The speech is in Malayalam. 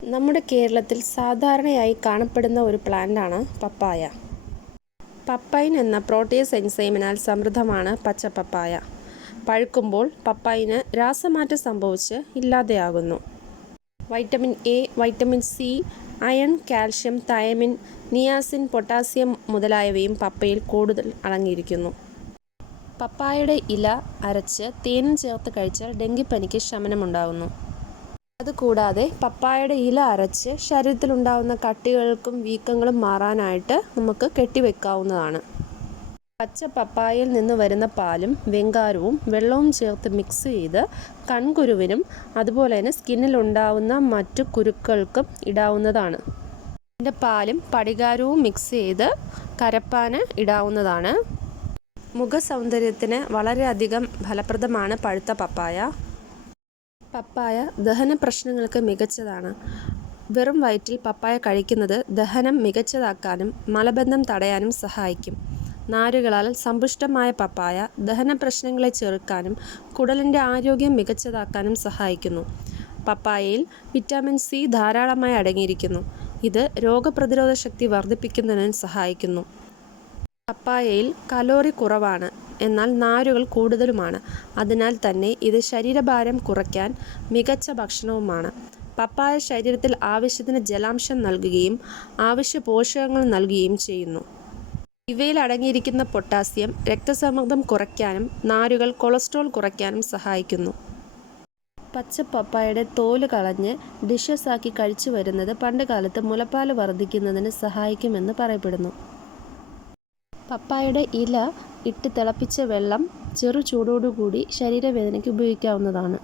നമ്മുടെ കേരളത്തിൽ സാധാരണയായി കാണപ്പെടുന്ന ഒരു പ്ലാന്റാണ് പപ്പായ. പപ്പൈൻ എന്ന പ്രോട്ടിയസ് എൻസൈമിനാൽ സമൃദ്ധമാണ് പച്ച പപ്പായ. പഴുക്കുമ്പോൾ പപ്പായിന് രാസമാറ്റം സംഭവിച്ച് ഇല്ലാതെയാകുന്നു. Vitamin A, vitamin C, iron, calcium, thiamine, niacin, potassium മുതലായവയും പപ്പയിൽ കൂടുതൽ അടങ്ങിയിരിക്കുന്നു. പപ്പായയുടെ ഇല അരച്ച് തേനും ചേർത്ത് കഴിച്ചാൽ ഡെങ്കിപ്പനിക്ക് ശമനമുണ്ടാകുന്നു. അതുകൂടാതെ പപ്പായയുടെ ഇല അരച്ച് ശരീരത്തിലുണ്ടാകുന്ന കട്ടികൾക്കും വീക്കങ്ങളും മാറാനായിട്ട് നമുക്ക് കെട്ടിവെക്കാവുന്നതാണ്. പച്ച പപ്പായയിൽ നിന്ന് വരുന്ന പാലും വെങ്കാരവും വെള്ളവും ചേർത്ത് മിക്സ് ചെയ്ത് കൺകുരുവിനും അതുപോലെ തന്നെ സ്കിന്നിലുണ്ടാവുന്ന മറ്റു കുരുക്കൾക്കും ഇടാവുന്നതാണ്. ഇതിൻ്റെ പാലും പടികാരവും മിക്സ് ചെയ്ത് കരപ്പാന് ഇടാവുന്നതാണ്. മുഖസൗന്ദര്യത്തിന് വളരെയധികം ഫലപ്രദമാണ് പഴുത്ത പപ്പായ. പപ്പായ ദഹന പ്രശ്നങ്ങൾക്ക് മികച്ചതാണ്. വെറും വയറ്റിൽ പപ്പായ കഴിക്കുന്നത് ദഹനം മികച്ചതാക്കാനും മലബന്ധം തടയാനും സഹായിക്കും. നാരുകളാൽ സമ്പുഷ്ടമായ പപ്പായ ദഹന പ്രശ്നങ്ങളെ ചെറുക്കാനും കുടലിൻ്റെ ആരോഗ്യം മികച്ചതാക്കാനും സഹായിക്കുന്നു. പപ്പായയിൽ വിറ്റാമിൻ സി ധാരാളമായി അടങ്ങിയിരിക്കുന്നു. ഇത് രോഗപ്രതിരോധ ശക്തി വർദ്ധിപ്പിക്കുന്നതിന് സഹായിക്കുന്നു. പപ്പായയിൽ കലോറി കുറവാണ്, എന്നാൽ നാരുകൾ കൂടുതലുമാണ്. അതിനാൽ തന്നെ ഇത് ശരീരഭാരം കുറയ്ക്കാൻ മികച്ച ഭക്ഷണവുമാണ്. പപ്പായ ശരീരത്തിൽ ആവശ്യത്തിന് ജലാംശം നൽകുകയും ആവശ്യ പോഷകങ്ങൾ നൽകുകയും ചെയ്യുന്നു. ഇവയിൽ അടങ്ങിയിരിക്കുന്ന പൊട്ടാസ്യം രക്തസമ്മർദ്ദം കുറയ്ക്കാനും നാരുകൾ കൊളസ്ട്രോൾ കുറയ്ക്കാനും സഹായിക്കുന്നു. പച്ച പപ്പായയുടെ തോല് കളഞ്ഞ് ഡിഷസ് ആക്കി കഴിച്ചു വരുന്നത് പണ്ടുകാലത്ത് മുലപ്പാൽ വർദ്ധിക്കുന്നതിന് സഹായിക്കുമെന്ന് പറയപ്പെടുന്നു. പപ്പായയുടെ ഇല ഇട്ട് തിളപ്പിച്ച വെള്ളം ചെറു ചൂടോടുകൂടി ശരീരവേദനയ്ക്ക് ഉപയോഗിക്കാവുന്നതാണ്.